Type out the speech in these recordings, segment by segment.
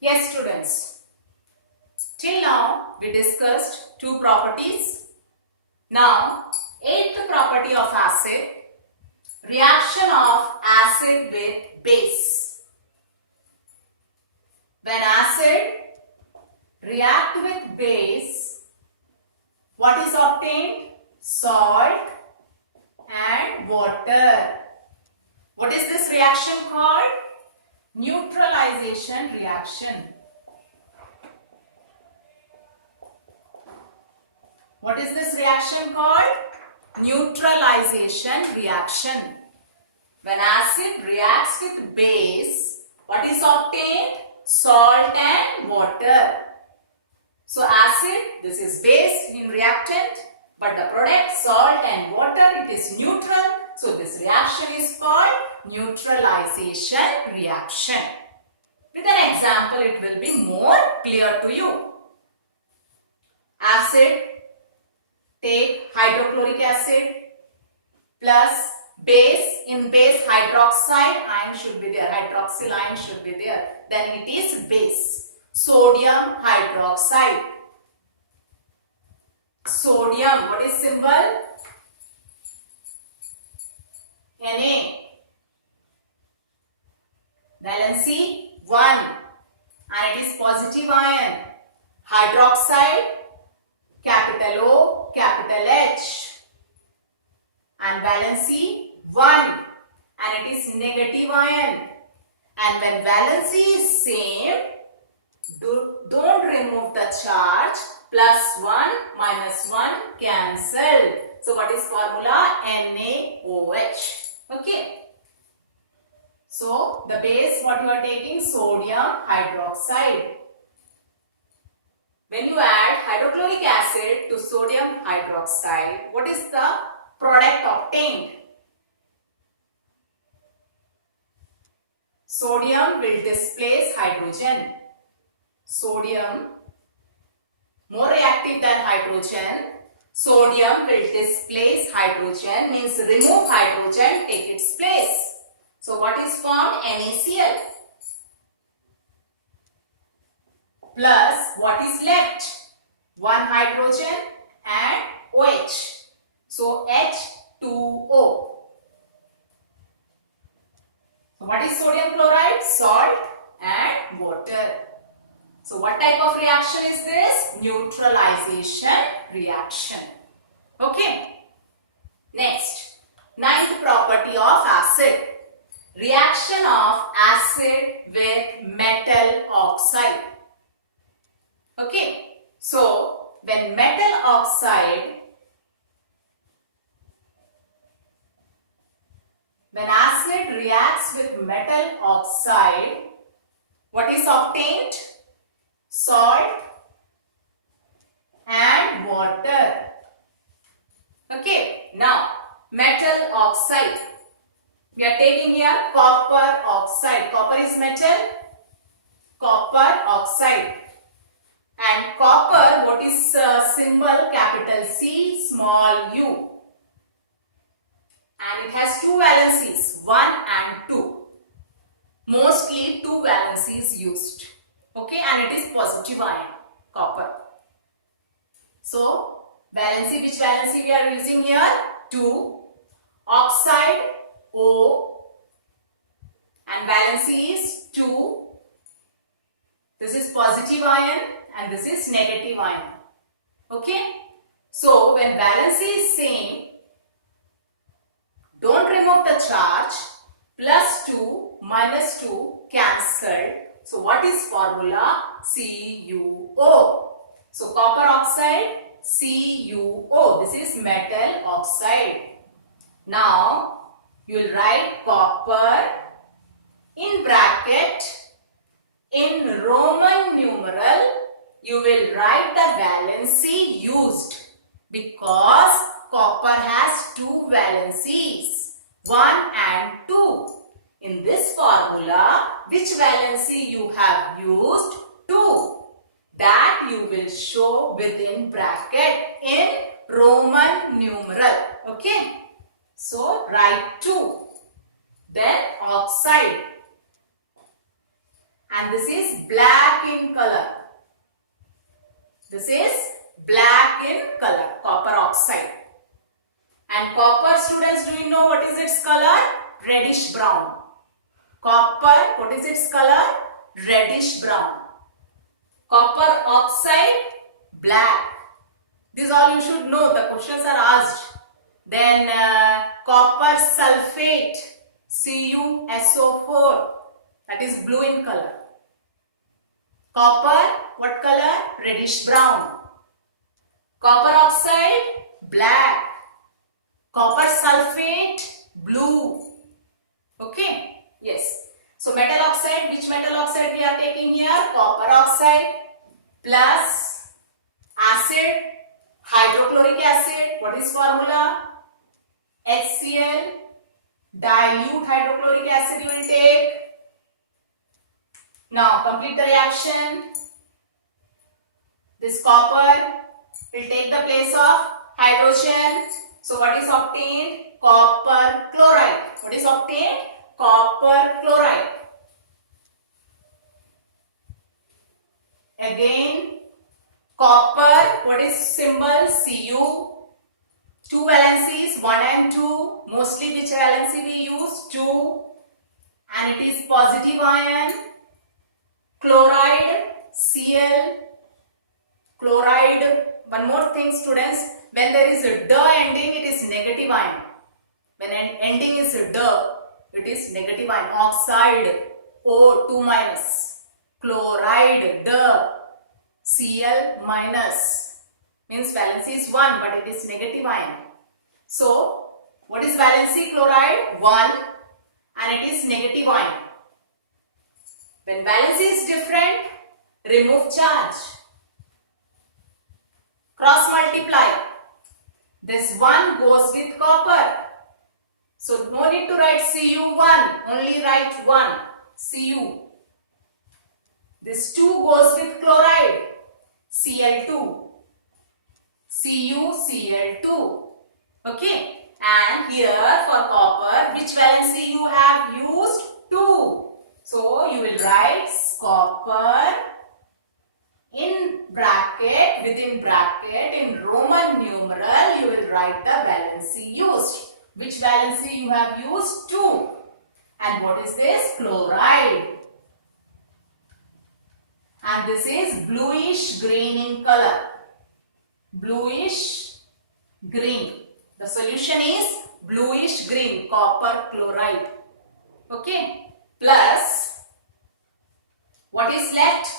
Yes, students. Till now, we discussed two properties. Now, eighth property of acid, reaction of acid with base. When acid react with base, what is obtained? Salt and water. What is this reaction called? Neutralization reaction. What is this reaction called? Neutralization reaction. When acid reacts with base, what is obtained? Salt and water. So acid, this is base in reactant, but the product salt and water, it is neutral. So this reaction is called neutralization reaction. With an example, it will be more clear to you. Acid, take hydrochloric acid plus base. In base, hydroxide ion should be there, hydroxyl ion should be there. Then it is base. Sodium hydroxide. Sodium, what is symbol? Na. Valency 1 and it is positive ion. Hydroxide, capital O, capital H. And valency 1 and it is negative ion. And when valency is same, don't remove the charge. Plus 1 minus 1 cancelled. So what is formula? NaOH. Okay. So the base what you are taking? Sodium hydroxide. When you add hydrochloric acid to sodium hydroxide, what is the product obtained? Sodium will displace hydrogen. Sodium more reactive than hydrogen. Sodium will displace hydrogen, means remove hydrogen, take its place. So what is formed? NaCl. Plus what is left? One hydrogen and OH. So H2O. So what is sodium chloride? Salt and water. So what type of reaction is this? Neutralization reaction. Okay. Next, ninth property of acid. Reaction of acid with metal oxide. Okay. So when metal oxide, when acid reacts with metal oxide, what is obtained? Salt and water. Okay, now metal oxide. We are taking here copper oxide. Copper is metal. Copper oxide. And copper, what is symbol? Capital C, small u. And it has two valencies, 1 and 2. Mostly two valencies used. Okay, and it is positive ion, copper. So, valency, which valency we are using here? 2. Oxide, O. And valency is 2. This is positive ion and this is negative ion. Okay. So, when valency is same, don't remove the charge. Plus 2 minus 2 cancelled. So what is formula? CuO. So copper oxide, CuO. This is metal oxide. Now you will write copper in bracket. In Roman numeral, you will write the valency used because copper has two valencies, 1 and 2. In this formula, which valency you have used? 2. That you will show within bracket in Roman numeral. Okay. So, write 2. Then oxide. and this is black in color. This is black in color, copper oxide. And copper, students, do you know what is its color? Reddish brown. Copper, what is its color? Reddish brown. Copper oxide, black. This all you should know. The questions are asked. Then copper sulfate, CuSO4, that is blue in color. Copper, what color? Reddish brown. Copper oxide, black. Copper sulfate, blue. Okay? Yes. So metal oxide, which metal oxide we are taking here? Copper oxide plus acid, hydrochloric acid. What is formula? HCl, dilute hydrochloric acid you will take. Now complete the reaction. This copper will take the place of hydrogen. So what is obtained? Copper chloride. What is obtained? Copper chloride. Again, copper, what is symbol? Cu. Two valencies, 1 and 2. Mostly which valency we use? 2. And it is positive ion. Chloride, Cl. Chloride. One more thing, students. When there is a "d" ending, it is negative ion. When an ending is a "d", it is negative ion. Oxide, O2 minus. Chloride, D. Cl minus. Means valency is 1, but it is negative ion. So, what is valency chloride? 1, and it is negative ion. When valency is different, remove charge. Cross multiply. This 1 goes with copper. So, no need to write Cu1, only write 1, Cu. This 2 goes with chloride, Cl2. CuCl2. Okay. And here for copper, which valency you have used? 2. So you will write copper in bracket, within bracket, in Roman numeral, you will write the valency used. Which valency you have used? 2. And what is this? Chloride. And this is bluish green in color. Bluish green. The solution is bluish green, copper chloride. Okay. Plus, what is left?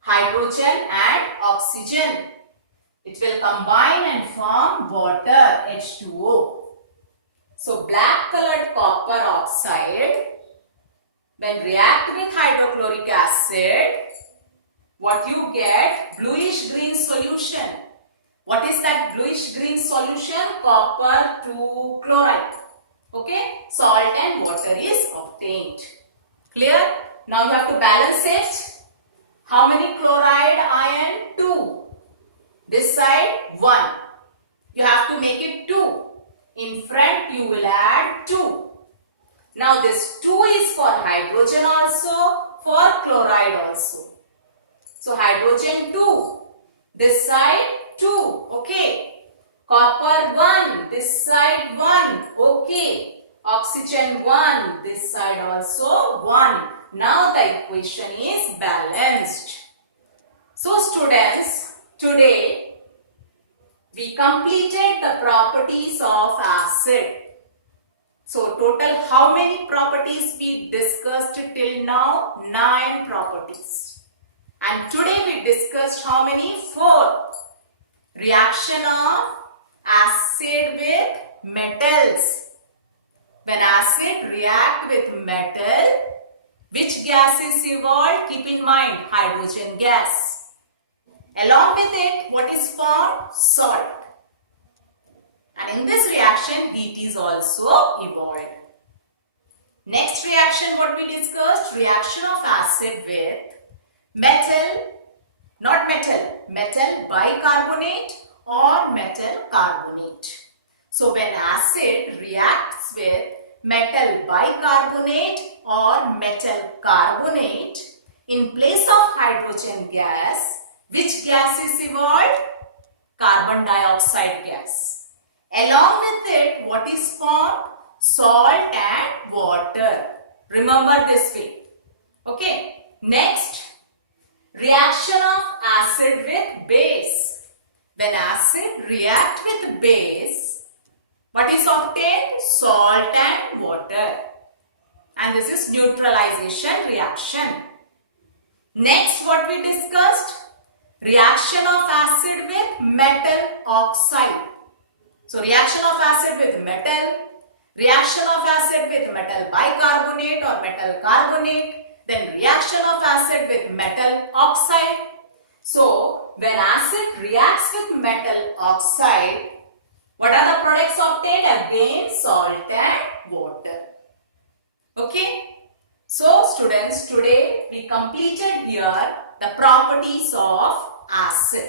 Hydrogen and oxygen. It will combine and form water, H2O. So, black colored copper oxide, when react with hydrochloric acid, what you get? Bluish green solution. What is that bluish green solution? Copper to chloride. Okay, salt and water is obtained. Clear? Now you have to balance it. How many chloride ion? 2. This side 1. You have to make it 2. In front you will add 2. Now this 2 is for hydrogen also, for chloride also. So hydrogen 2. This side 2. Okay. Copper 1. This side 1. Okay. Oxygen 1. This side also 1. Now the equation is balanced. So students, today we completed the properties of acid. So total how many properties we discussed till now? 9 properties. And today we discussed how many? 4. Reaction of acid with metals. When acid react with metal, which gas is evolved? Keep in mind, hydrogen gas. Along with it, what is formed? Salt. And in this reaction, heat is also evolved. Next reaction, what we discussed? Reaction of acid with metal, not metal, metal bicarbonate or metal carbonate. So when acid reacts with metal bicarbonate or metal carbonate, In place of hydrogen gas, which gas is evolved? Carbon dioxide gas. Along with it, what is formed? Salt and water. Remember this way. Okay. Next, reaction of acid with base. When acid react with base, what is obtained? Salt and water. And this is neutralization reaction. Next, what we discussed? Reaction of acid with metal oxide. So, reaction of acid with metal, reaction of acid with metal bicarbonate or metal carbonate, then reaction of acid with metal oxide. So, when acid reacts with metal oxide, what are the products obtained? Again, salt and water. Okay. So, students, today we completed here the properties of acid.